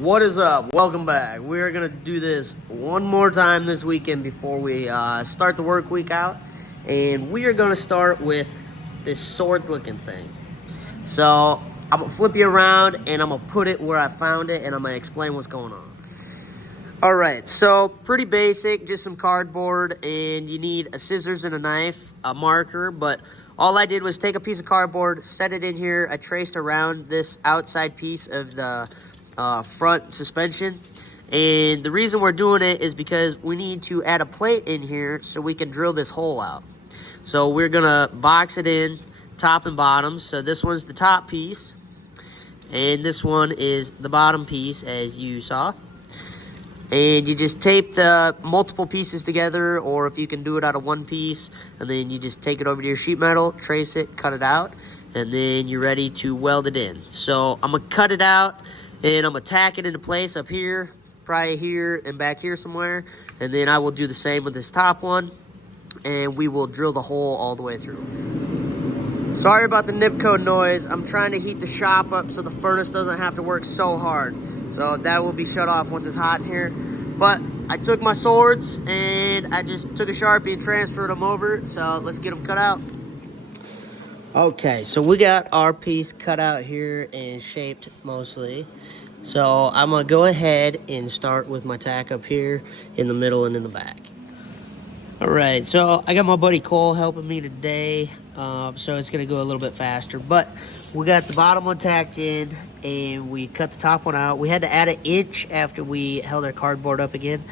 What is up? Welcome back. We're going to do this one more time this weekend before we start the work week out. And we are going to start with this sword looking thing. So I'm going to flip you around and I'm going to put it where I found it and I'm going to explain what's going on. Alright, so pretty basic, just some cardboard, and you need a scissors and a knife, a marker, but all I did was take a piece of cardboard, set it in here. I traced around this outside piece of the front suspension, and the reason we're doing it is because we need to add a plate in here so we can drill this hole out. So we're gonna box it in top and bottom. So this one's the top piece, and this one is the bottom piece, as you saw. And you just tape the multiple pieces together, or if you can do it out of one piece, and then you just take it over to your sheet metal, trace it, cut it out, and then you're ready to weld it in. So I'm gonna cut it out and I'm gonna tack it into place up here, probably here and back here somewhere, and then I will do the same with this top one, and we will drill the hole all the way through. Sorry about the nip code noise. I'm trying to heat the shop up so the furnace doesn't have to work so hard. So that will be shut off once it's hot in here. But I took my swords and I just took a Sharpie and transferred them over. So let's get them cut out. Okay, so we got our piece cut out here and shaped mostly. So I'm gonna go ahead and start with my tack up here in the middle and in the back. All right, so I got my buddy Cole helping me today, so it's gonna go a little bit faster. But we got the bottom one tacked in, and we cut the top one out. We had to add an inch after we held our cardboard up again,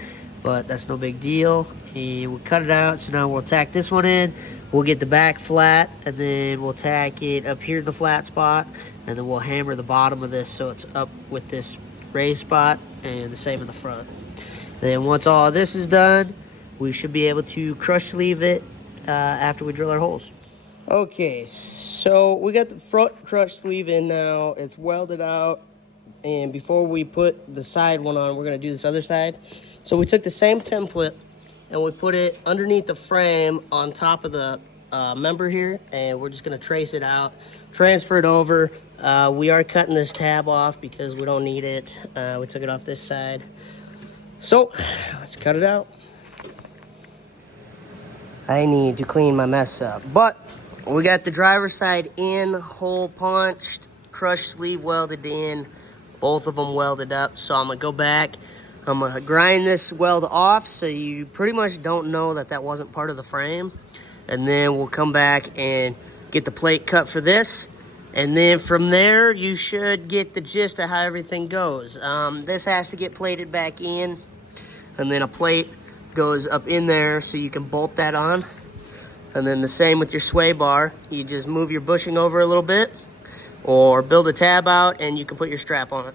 but that's no big deal. And we cut it out, so now we'll tack this one in. We'll get the back flat, and then we'll tack it up here in the flat spot, and then we'll hammer the bottom of this so it's up with this raised spot, and the same in the front. Then once all of this is done, we should be able to crush sleeve it after we drill our holes. Okay, so we got the front crush sleeve in now. It's welded out, and before we put the side one on, we're gonna do this other side. So we took the same template and we put it underneath the frame on top of the member here, and we're just gonna trace it out, transfer it over. We are cutting this tab off because we don't need it. We took it off this side. So let's cut it out. I need to clean my mess up, but we got the driver's side in, hole punched, crushed sleeve welded in, both of them welded up. So I'm gonna go back, I'm gonna grind this weld off so you pretty much don't know that that wasn't part of the frame. And then we'll come back and get the plate cut for this. And then from there, you should get the gist of how everything goes. This has to get plated back in, and then a plate goes up in there so you can bolt that on. And then the same with your sway bar. You just move your bushing over a little bit or build a tab out and you can put your strap on it.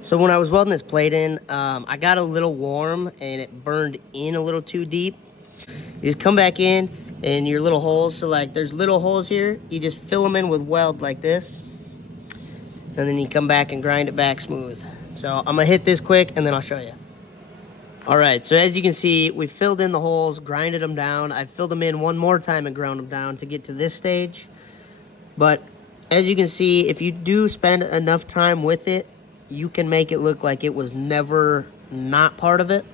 So when I was welding this plate in, I got a little warm and it burned in a little too deep. You just come back in and your little holes, so like there's little holes here, you just fill them in with weld like this. And then you come back and grind it back smooth. So I'm gonna hit this quick and then I'll show you. All right, so as you can see, we filled in the holes, grinded them down. I filled them in one more time and ground them down to get to this stage. But as you can see, if you do spend enough time with it, you can make it look like it was never not part of it.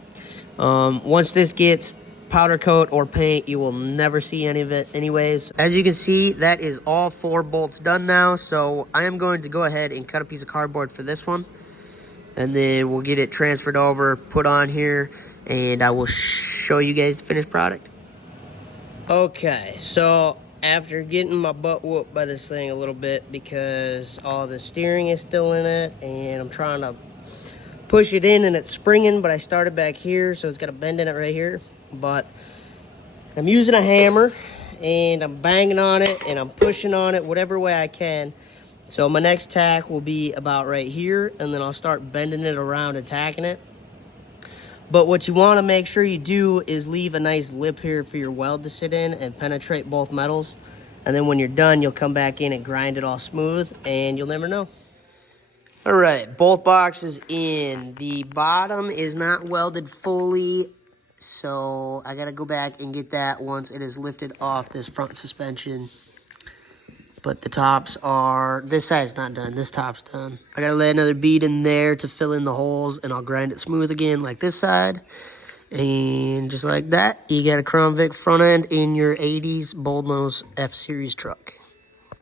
Once this gets powder coat or paint, you will never see any of it anyways. As you can see, that is all 4 bolts done now. So I am going to go ahead and cut a piece of cardboard for this one. And then we'll get it transferred over, put on here, and I will show you guys the finished product. Okay, so after getting my butt whooped by this thing a little bit because all the steering is still in it, and I'm trying to push it in and it's springing, but I started back here, so it's got a bend in it right here. But I'm using a hammer, and I'm banging on it, and I'm pushing on it whatever way I can. So my next tack will be about right here, and then I'll start bending it around and tacking it. But what you want to make sure you do is leave a nice lip here for your weld to sit in and penetrate both metals. And then when you're done, you'll come back in and grind it all smooth, and you'll never know. All right, both boxes in. The bottom is not welded fully, so I got to go back and get that once it is lifted off this front suspension. But the tops are, this side's not done, this top's done. I gotta lay another bead in there to fill in the holes, and I'll grind it smooth again like this side. And just like that, you got a Crown Vic front end in your 80s Bold Nose F-Series truck.